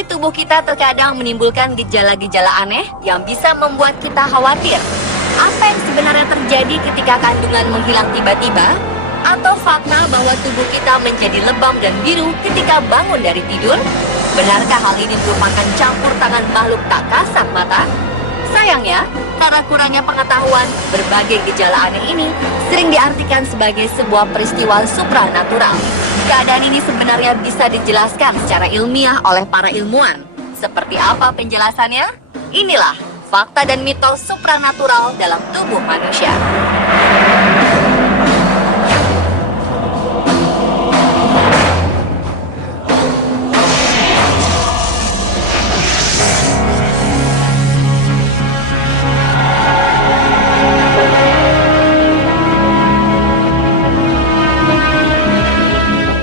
Kondisi tubuh kita terkadang menimbulkan gejala-gejala aneh yang bisa membuat kita khawatir. Apa yang sebenarnya terjadi ketika kandungan menghilang tiba-tiba? Atau fakta bahwa tubuh kita menjadi lebam dan biru ketika bangun dari tidur? Benarkah hal ini merupakan campur tangan makhluk tak kasat mata? Sayangnya, karena kurangnya pengetahuan, berbagai gejala aneh ini sering diartikan sebagai sebuah peristiwa supranatural. Keadaan ini sebenarnya bisa dijelaskan secara ilmiah oleh para ilmuwan. Seperti apa penjelasannya? Inilah fakta dan mitos supranatural dalam tubuh manusia.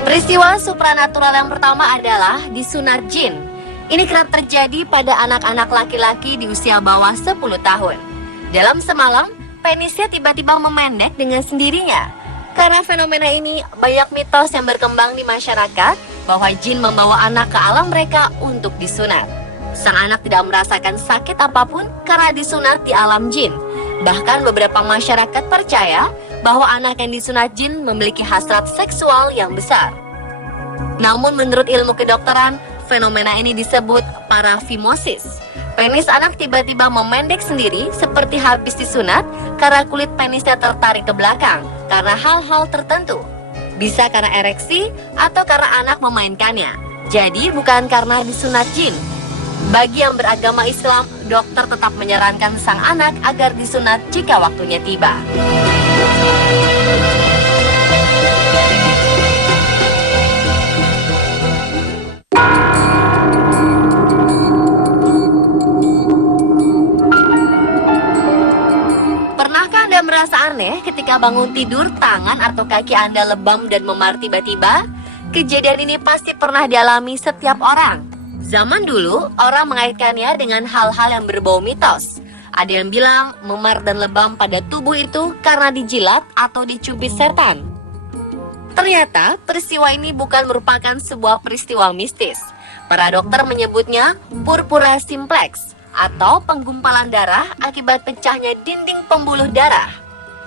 Peristiwa supranatural yang pertama adalah disunat jin. Ini kerap terjadi pada anak-anak laki-laki di usia bawah 10 tahun. Dalam semalam, penisnya tiba-tiba memendek dengan sendirinya. Karena fenomena ini, banyak mitos yang berkembang di masyarakat bahwa jin membawa anak ke alam mereka untuk disunat. Sang anak tidak merasakan sakit apapun karena disunat di alam jin. Bahkan beberapa masyarakat percaya bahwa anak yang disunat jin memiliki hasrat seksual yang besar. Namun menurut ilmu kedokteran, fenomena ini disebut parafimosis. Penis anak tiba-tiba memendek sendiri seperti habis disunat karena kulit penisnya tertarik ke belakang karena hal-hal tertentu. Bisa karena ereksi atau karena anak memainkannya. Jadi bukan karena disunat jin. Bagi yang beragama Islam, dokter tetap menyarankan sang anak agar disunat jika waktunya tiba. Pernahkah Anda merasa aneh ketika bangun tidur, tangan atau kaki Anda lebam dan memar tiba-tiba? Kejadian ini pasti pernah dialami setiap orang. Zaman dulu, orang mengaitkannya dengan hal-hal yang berbau mitos. Ada yang bilang memar dan lebam pada tubuh itu karena dijilat atau dicubit setan. Ternyata, peristiwa ini bukan merupakan sebuah peristiwa mistis. Para dokter menyebutnya purpura simplex atau penggumpalan darah akibat pecahnya dinding pembuluh darah.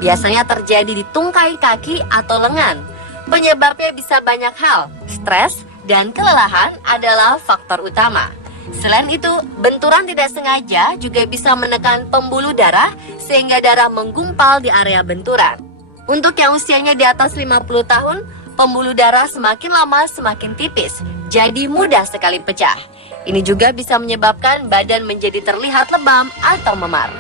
Biasanya terjadi di tungkai kaki atau lengan. Penyebabnya bisa banyak hal, stres, dan kelelahan adalah faktor utama. Selain itu, benturan tidak sengaja juga bisa menekan pembuluh darah sehingga darah menggumpal di area benturan. Untuk yang usianya di atas 50 tahun, pembuluh darah semakin lama semakin tipis, jadi mudah sekali pecah. Ini juga bisa menyebabkan badan menjadi terlihat lebam atau memar.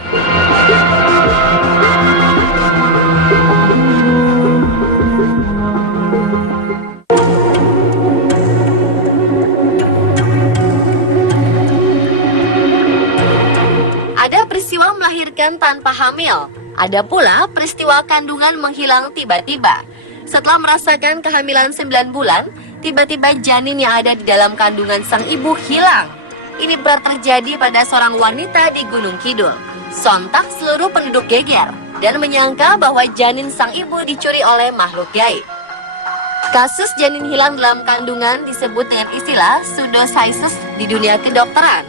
Ada peristiwa melahirkan tanpa hamil. Ada pula peristiwa kandungan menghilang tiba-tiba. Setelah merasakan kehamilan 9 bulan, tiba-tiba janin yang ada di dalam kandungan sang ibu hilang. Ini pernah terjadi pada seorang wanita di Gunung Kidul. Sontak seluruh penduduk geger dan menyangka bahwa janin sang ibu dicuri oleh makhluk gaib. Kasus janin hilang dalam kandungan disebut dengan istilah pseudocyesis di dunia kedokteran.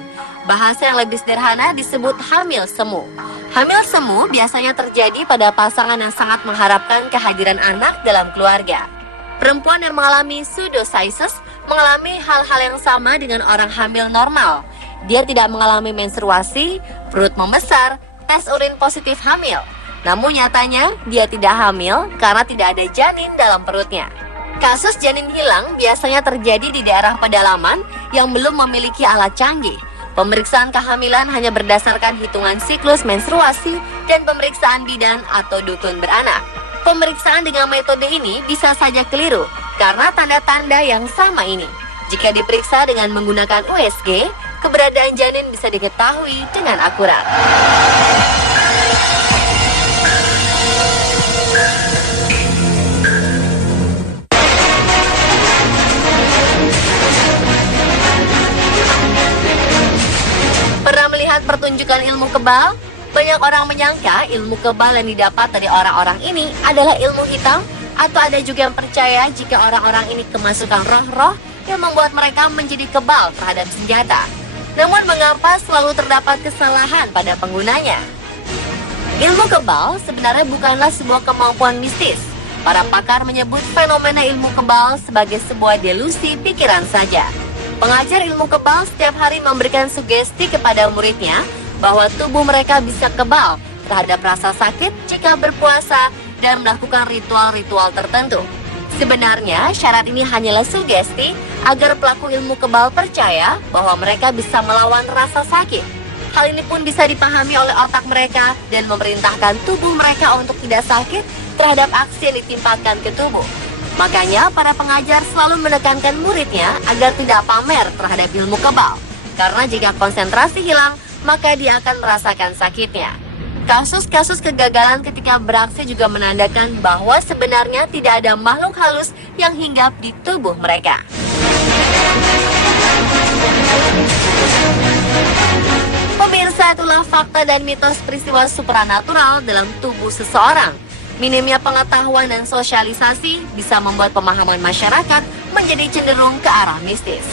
Bahasa yang lebih sederhana disebut hamil semu. Hamil semu biasanya terjadi pada pasangan yang sangat mengharapkan kehadiran anak dalam keluarga. Perempuan yang mengalami pseudocyesis mengalami hal-hal yang sama dengan orang hamil normal. Dia tidak mengalami menstruasi, perut membesar, tes urin positif hamil. Namun nyatanya dia tidak hamil karena tidak ada janin dalam perutnya. Kasus janin hilang biasanya terjadi di daerah pedalaman yang belum memiliki alat canggih. Pemeriksaan kehamilan hanya berdasarkan hitungan siklus menstruasi dan pemeriksaan bidan atau dukun beranak. Pemeriksaan dengan metode ini bisa saja keliru karena tanda-tanda yang sama ini. Jika diperiksa dengan menggunakan USG, keberadaan janin bisa diketahui dengan akurat. Pertunjukan ilmu kebal, banyak orang menyangka ilmu kebal yang didapat dari orang-orang ini adalah ilmu hitam, atau ada juga yang percaya jika orang-orang ini kemasukan roh-roh yang membuat mereka menjadi kebal terhadap senjata. Namun mengapa selalu terdapat kesalahan pada penggunanya? Ilmu kebal sebenarnya bukanlah sebuah kemampuan mistis. Para pakar menyebut fenomena ilmu kebal sebagai sebuah delusi pikiran saja. Pengajar ilmu kebal setiap hari memberikan sugesti kepada muridnya bahwa tubuh mereka bisa kebal terhadap rasa sakit jika berpuasa dan melakukan ritual-ritual tertentu. Sebenarnya syarat ini hanyalah sugesti agar pelaku ilmu kebal percaya bahwa mereka bisa melawan rasa sakit. Hal ini pun bisa dipahami oleh otak mereka dan memerintahkan tubuh mereka untuk tidak sakit terhadap aksi yang ditimpakan ke tubuh. Makanya para pengajar selalu menekankan muridnya agar tidak pamer terhadap ilmu kebal. Karena jika konsentrasi hilang, maka dia akan merasakan sakitnya. Kasus-kasus kegagalan ketika beraksi juga menandakan bahwa sebenarnya tidak ada makhluk halus yang hinggap di tubuh mereka. Pemirsa, itulah fakta dan mitos peristiwa supranatural dalam tubuh seseorang. Minimnya pengetahuan dan sosialisasi bisa membuat pemahaman masyarakat menjadi cenderung ke arah mistis.